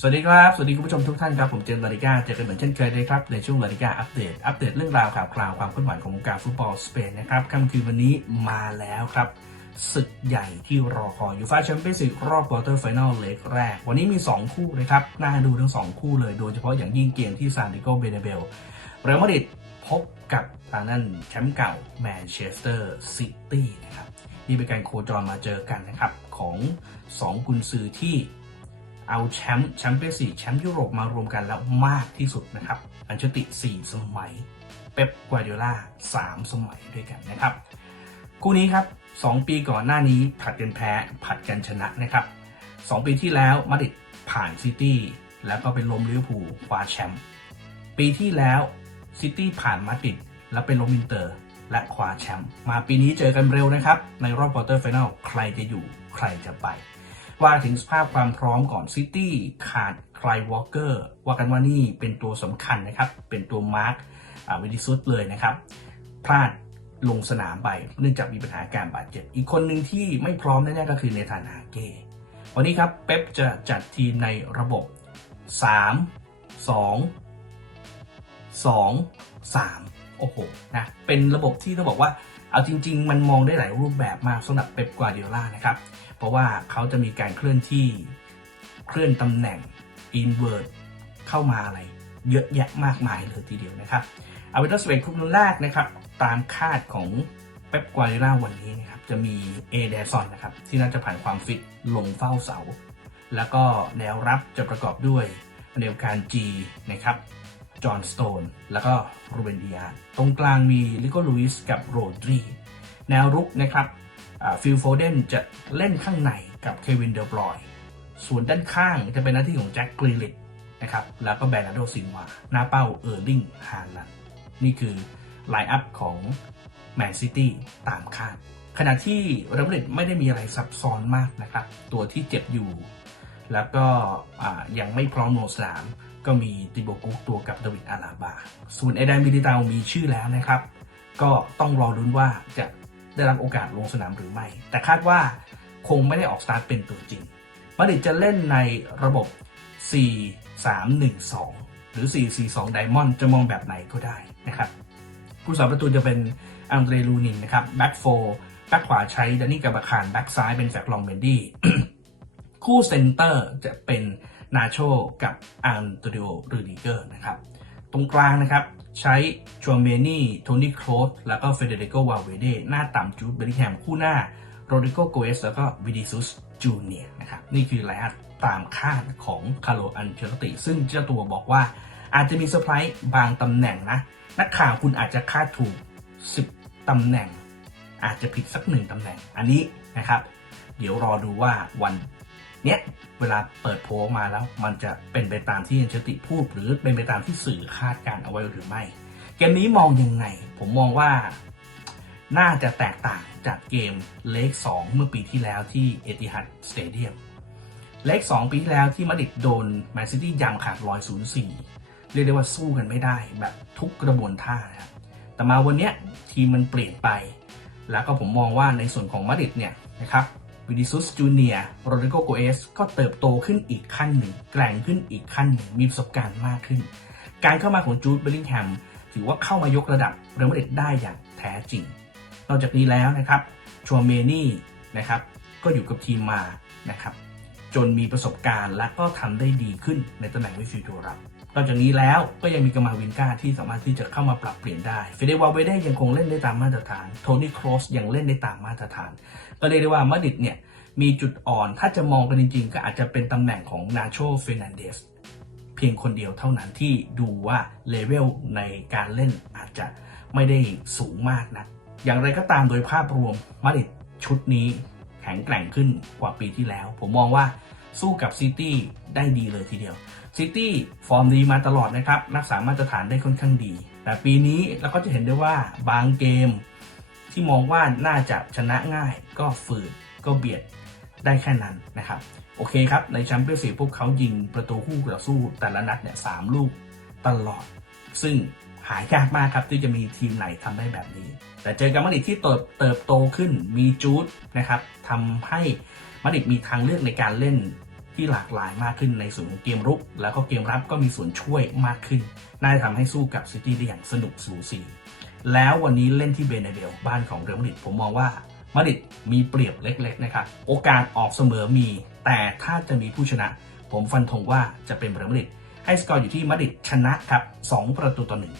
สวัสดีครับ สวัสดีคุณผู้ชมทุกท่านครับ ผมเจมส์ลาลิก้าเจอกันเหมือนเช่นเคยเลยครับ ในช่วงลาลิก้าอัปเดต อัปเดตเรื่องราวข่าวคราวความเคลื่อนไหวของวงการฟุตบอลสเปนนะครับค่ำคืนวันนี้มาแล้วครับศึกใหญ่ที่รอคอยยูฟ่าแชมเปี้ยนส์ลีกรอบควอเตอร์ไฟแนลเลกแรก วันนี้มี 2 คู่นะครับ น่าดูทั้ง 2 คู่เลย โดยเฉพาะอย่างยิ่งเกมที่ซานดิโกเบเนเบลเรอัลมาดริดพบกับทางนั้นแชมป์เก่าแมนเชสเตอร์ซิตี้นะครับนี่เป็นการโคจรมาเจอกันนะครับของ 2 กุนซือที่ เอาแชมป์แชมเปี้ยนส์ลีกแชมป์ยุโรปมารวมกันแล้วมากที่สุดนะครับอันเชติ 4 สมัย เป๊ปกวาดิโอลา3 สมัยด้วยกันนะครับ คู่นี้ครับ 2 ปีก่อนหน้านี้ผัดกันแพ้ผัดกันชนะนะครับ 2 ปีที่แล้วมาดริดผ่านซิตี้แล้วก็เป็นลมลิเวอร์พูลคว้าแชมป์ปีที่แล้วซิตี้ผ่านมาดริดแล้วเป็นลมอินเตอร์ และคว้าแชมป์มาปีนี้เจอกันเร็วนะครับ ในรอบควอเตอร์ไฟแนลใครจะอยู่ใครจะไป ว่าถึงสภาพความพร้อมก่อนซิตี้ขาดไคลวอลเกอร์ว่ากันว่านี่เป็นตัวสำคัญนะครับ เป็นตัวมาร์ควิดิซุสเลยนะครับ พลาดลงสนามไปเนื่องจากมีปัญหาการบาดเจ็บ อีกคนหนึ่งที่ไม่พร้อมแน่ๆก็คือเนธานอาเก้วันนี้ครับเป๊ปจะจัดทีมในระบบ 3 2 2 3 โอ้โหนะเป็นระบบที่ต้องบอกว่า เอาจริง ๆ มันมองได้หลายรูปแบบมากสำหรับเป๊ปกวาเดิโอลานะครับ เพราะว่าเขาจะมีการเคลื่อนที่เคลื่อนตำแหน่ง invert เข้ามาอะไร เยอะแยะมากมายเลยทีเดียวนะครับเอาเป็นตัวสเปกคุมแรกนะครับ ตามคาดของเป๊ปกวาเดิโอลาวันนี้นะครับจะมีเอเดซอนนะครับที่น่าจะผ่านความฟิตลงเฝ้าเสา แล้วก็แนวรับจะประกอบด้วยเดลการจีนะครับ จอห์นสโตน แล้วก็รูเบนดิอาตรงกลางมีลิโกลุยส์กับโรดรี แนวรุกนะครับฟิลโฟเดนจะเล่นข้างในกับเควินเดอร์บรอยส่วนด้านข้างจะเป็นหน้าที่ของแจ็คกรีลิตนะครับ แล้วก็แบรนาร์โดซินวา หน้าเป้าเออร์ลิงฮาลันนี่คือไลน์อัพของแมนซิตี้ตามคาด ขณะที่เรอัลมาดริดไม่ได้มีอะไรซับซ้อนมากนะครับ ตัวที่เจ็บอยู่ แล้วก็ยังไม่พร้อมลงสนาม ก็มีติโบกุกตัวกับดวิดอาลาบา ส่วนเอเดนมิลิตามีชื่อแล้วนะครับ ก็ต้องรอรุ้นว่าจะได้รับโอกาสลงสนามหรือไม่ แต่คาดว่าคงไม่ได้ออกสตาร์ทเป็นตัวจริงมาดริดจะเล่นในระบบ 4-3-1-2 หรือ 4-4-2 ไดมอนด์จะมองแบบไหนก็ได้นะครับผู้สาประตูจะเป็นอังเดรลูนินนะครับแบ็กโฟแบ็กขวาใช้ดานี่กาบาคารแบ็กซ้ายเป็นแฟกลองเบนดี้ คู่เซนเตอร์จะเป็นนาโชกับอันโตริโอรูดิเกอร์นะครับ ตรงกลางนะครับใช้ชัวเมนี่ โทนี่โครสแล้วก็เฟเดริโกวาเวเด หน้าต่ำจูดเบริแฮมคู่หน้าโรดิโกโกเอสแล้วก็วิดิซุสจูเนียนะครับ นี่คือไลน์อัพตามคาดของคาร์โลอันเชลติ ซึ่งเจ้าตัวบอกว่าอาจจะมีเซอร์ไพรส์บางตำแหน่งนะ นักข่าวคุณอาจจะคาดถูก 10 ตำแหน่ง อาจจะผิดสักหนึ่งตำแหน่งอันนี้นะครับ เดี๋ยวรอดูว่าวัน เนี้ยเวลาเปิดโพลมาแล้ว มันจะเป็นไปตามที่อันชติพูด หรือเป็นไปตามที่สื่อคาดการเอาไว้หรือไม่ เกมนี้มองยังไง ผมมองว่าน่าจะแตกต่างจากเกมเลก2เมื่อปีที่แล้วที่เอติฮัดสเตเดียมเลข2ปีที่แล้วที่มาดริดโดนแมนซิตี้ยำขาดลอย0-4เรียกได้ว่าสู้กันไม่ได้แบบทุกกระบวนท่านะครับแต่มาวันนี้ทีมมันเปลี่ยนไป แล้วก็ผมมองว่าในส่วนของมาดริดเนี่ยนะครับ วิดิซุสจูเนียโรดริโกโกเอสก็เติบโตขึ้นอีกขั้นหนึ่ง แกร่งขึ้นอีกขั้นหนึ่ง มีประสบการณ์มากขึ้น การเข้ามาของจูดเบลลิงแฮมถือว่าเข้ามายกระดับเรอัลมาดริดได้อย่างแท้จริง นอกจากนี้แล้วนะครับชัวเมนี่นะครับก็อยู่กับทีมมานะครับจนมีประสบการณ์และก็ทำได้ดีขึ้นในตำแหน่งวิฟิลตัวรับ นอกจากนี้แล้วก็ยังมีกามาวินกาที่สามารถที่จะเข้ามาปรับเปลี่ยนได้เฟเดวาเวเดยังคงเล่นได้ตามมาตรฐานโทนี่ครอสยังเล่นได้ตามมาตรฐาน ก็เรียกได้ว่ามาดิดเนี่ยมีจุดอ่อนถ้าจะมองกันจริง ๆ ก็อาจจะเป็นตำแหน่งของนาโชเฟรนันเดสเพียงคนเดียวเท่านั้นที่ดูว่าเลเวลในการเล่นอาจจะไม่ได้สูงมากนะอย่างไรก็ตามโดยภาพรวมมาดิดชุดนี้แข็งแกร่งขึ้นกว่าปีที่แล้ว ผมมองว่าสู้กับซิตี้ได้ดีเลยทีเดียว ซิตี้ฟอร์มดีมาตลอดนะครับ รักษามาตรฐานได้ค่อนข้างดี แต่ปีนี้เราก็จะเห็นได้ว่าบางเกมที่มองว่าน่าจะชนะง่าย ก็ฝืดก็เบียดได้แค่นั้นนะครับ โอเคครับ ในแชมเปี้ยนส์ลีกพวกเขายิงประตูคู่ต่อสู้แต่ละนัดเนี่ยสามลูกตลอด ซึ่งหายากมากครับที่จะมีทีมไหนทำได้แบบนี้ แต่เจอกับมาดริดที่เติบเติบโตขึ้นมีจูดนะครับทำให้มาดริดมีทางเลือกในการเล่น ที่หลากหลายมากขึ้นในส่วนของเกมรุก แล้วก็เกมรับก็มีส่วนช่วยมากขึ้น น่าจะทำให้สู้กับซิตี้ได้อย่างสนุกสูสีแล้ววันนี้เล่นที่เบเนเบลบ้านของเรอัลมาดริดผมมองว่ามาดริดมีเปรียบเล็ก ๆ นะครับ โอกาสออกเสมอมี แต่ถ้าจะมีผู้ชนะ ผมฟันธงว่าจะเป็นเรอัลมาดริดให้สกอร์อยู่ที่มาดริดชนะครับ 2 ประตูต่อหนึ่ง